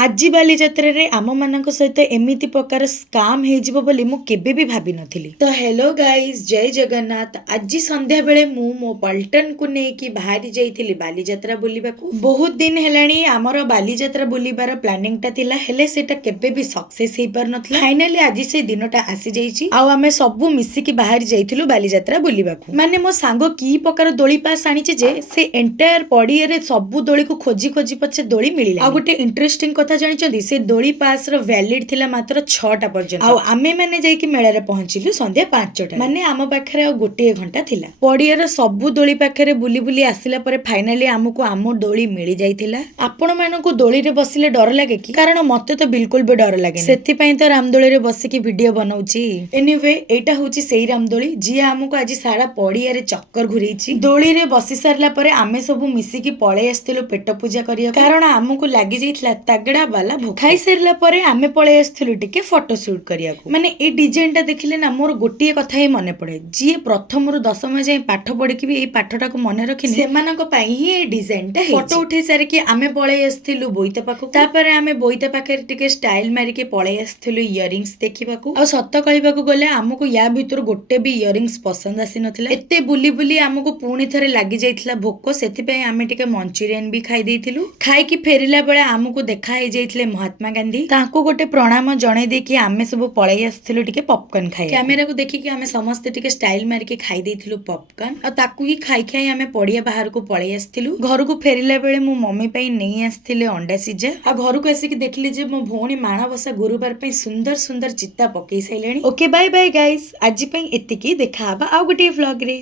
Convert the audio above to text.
ଆଜି ବାଲିଯାତ୍ରାରେ ଆମମାନଙ୍କ ସହିତ ଏମିତି ପ୍ରକାର ସ୍କାମ୍ ହେଇଯିବ ବୋଲି ମୁଁ କେବେ ବି ଭାବି ନଥିଲି। ତ ହେଲୋ ଗାଇସ୍, ଜୟ ଜଗନ୍ନାଥ। ଆଜି ସନ୍ଧ୍ୟାବେଳେ ମୁଁ ମୋ ପଲ୍ଟନକୁ ନେଇକି ବାହାରି ଯାଇଥିଲି ବାଲିଯାତ୍ରା ବୁଲିବାକୁ। ବହୁତ ଦିନ ହେଲାଣି ଆମର ବାଲିଯାତ୍ରା ବୁଲିବାର ପ୍ଲାନିଂଟା ଥିଲା, ହେଲେ ସେଇଟା କେବେ ବି ସକ୍ସେସ୍ ହେଇପାରୁନଥିଲା। ଫାଇନାଲି ଆଜି ସେଇ ଦିନଟା ଆସିଯାଇଛି ଆଉ ଆମେ ସବୁ ମିଶିକି ବାହାରି ଯାଇଥିଲୁ ବାଲିଯାତ୍ରା ବୁଲିବାକୁ। ମାନେ ମୋ ସାଙ୍ଗ କି ପ୍ରକାର ଦୋଳି ପାସ୍ ଆଣିଛି ଯେ ସେ ଏଣ୍ଟାୟାର ପଡ଼ିଆରେ ସବୁ ଦୋଳିକୁ ଖୋଜି ଖୋଜି ପଛେ ଦୋଳି ମିଳିଲା। ଆଉ ଗୋଟେ ଇଣ୍ଟରେଷ୍ଟିଂ କଥା ଜାଣିଛନ୍ତି, ସେ ଦୋଳି ପାସ୍ ର ଭ୍ୟାଲିଡ ଥିଲା ମାତ୍ର 6ଟା ପର୍ଯ୍ୟନ୍ତ। ଆଉ ଆମେ ମାନେ ଯାଇକି ମେଳାରେ ପହଞ୍ଚିଲୁ ସନ୍ଧ୍ୟା 5ଟା। ମାନେ ଆମ ପାଖରେ ଆଉ ଗୋଟିଏ ଘଣ୍ଟା ଥିଲା। ପଡ଼ିଆର ସବୁ ଦୋଳି ପାଖରେ ବୁଲି ବୁଲି ଆସିଲା ପରେ ଫାଇନାଲି ଆମକୁ ଆମ ଦୋଳି ମିଳି ଯାଇଥିଲା। ଆପଣ ମାନଙ୍କୁ ଦୋଳିରେ ବସିଲେ ଡର ଲାଗେ କି? କାରଣ ମତେ ତ ବିଲକୁଲ ବି ଡର ଲାଗେନି, ସେଥିପାଇଁ ତ ରାମଦୋଳିରେ ବସିକି ଭିଡିଓ ବନଉଛି। ଏନିୱେ, ଏଇଟା ହଉଛି ସେଇ ରାମଦୋଳି ଯିଏ ଆମକୁ ଆଜି ସାରା ପଡ଼ିଆରେ ଚକ୍କର ଘୁରେଇଛି। ଦୋଳିରେ ବସି ସାରିଲା ପରେ ଆମେ ସବୁ ମିଶିକି ପଳେଇ ଆସିଥିଲୁ ପେଟ ପୂଜା କରିବାକୁ, କାରଣ ଆମକୁ ଲାଗି ଯାଇଥିଲା ତାଗଡା ବାଲା ଭୋକ। ଖାଇସାରିଲା ପରେ ଆମେ ପଳେଇ ଆସିଥିଲୁ ଟିକେ ଫଟୋ ସୁଟ କରିବାକୁ। ମାନେ ଏଇ ଡିଜାଇନ ଟା ଦେଖିଲେ ନା ମୋର ଗୋଟିଏ କଥା ହିଁ ମନେ ପଡେ, ଯିଏ ପ୍ରଥମରୁ ଦଶମ ଯାଏଁ ପାଠ ପଢିକି ବି ଏଇ ପାଠଟାକୁ ମନେ ରଖିନି ସେମାନଙ୍କ ପାଇଁ ହିଁ ଏଇ ଡିଜାଇନ ଟା ହେଇଛି। ଫଟୋ ଉଠେଇ ସାରିକି ଆମେ ପଳେଇ ଆସିଥିଲୁ ବୋଇତ ପାଖକୁ। ତାପରେ ଆମେ ବୋଇତ ପାଖରେ ଟିକେ ଷ୍ଟାଇଲ ମାରିକି ପଳେଇ ଆସିଥିଲୁ ଇୟରିଙ୍ଗସ ଦେଖିବାକୁ। ଆଉ ସତ କହିବାକୁ ଗଲେ ଆମକୁ ୟା ଭିତରୁ ଗୋଟେ ବି ଇୟରିଙ୍ଗସ ପସନ୍ଦ ଆସିନଥିଲା। ଏତେ ବୁଲି ବୁଲି ଆମକୁ ପୁଣି ଥରେ ଲାଗି ଯାଇଥିଲା ଭୋକ, ସେଥିପାଇଁ ଆମେ ଟିକେ ମଞ୍ଚୁରିଆନ ବି ଖାଇ ଦେଇଥିଲୁ। ଖାଇକି ଫେରିଲା ବେଳେ ଆମକୁ ଦେଖା ହେଇଯାଇଥିଲେ ମହାତ୍ମା ଗାନ୍ଧୀ। ତାଙ୍କୁ ଗୋଟେ ପ୍ରଣାମ ଜଣେଇ ଦେଇକି ଆମେ ସବୁ ପଳେଇ ଆସିଥିଲୁ ଟିକେ ପପକର୍ନ ଖାଇ। କ୍ୟାମେରାକୁ ଦେଖିକି ଆମେ ସମସ୍ତେ ଟିକେ ଷ୍ଟାଇଲ ମାରିକି ଖାଇ ଦେଇଥିଲୁ ପପକର୍ନ, ଆଉ ତାକୁ ହିଁ ଖାଇ ଖାଇ ଆମେ ପଡିଆ ବାହାରକୁ ପଳେଇ ଆସିଥିଲୁ। ଘରକୁ ଫେରିଲା ବେଳେ ମୁଁ ମମି ପାଇଁ ନେଇ ଆସିଥିଲେ ଅଣ୍ଡା ସିଝା। ଆଉ ଘରକୁ ଆସିକି ଦେଖିଲି ଯେ ମୋ ଭଉଣୀ ମାଣବସା ଗୁରୁବାର ପାଇଁ ସୁନ୍ଦର ସୁନ୍ଦର ଚିତା ପକେଇ ସାରିଲେଣି। ଓକେ, ବାଏ ବାଏ ଗାଇସ୍, ଆଜି ପାଇଁ ଏତିକି। ଦେଖାହବା ଆଉ ଗୋଟିଏ ଭ୍ଲଗ ରେ।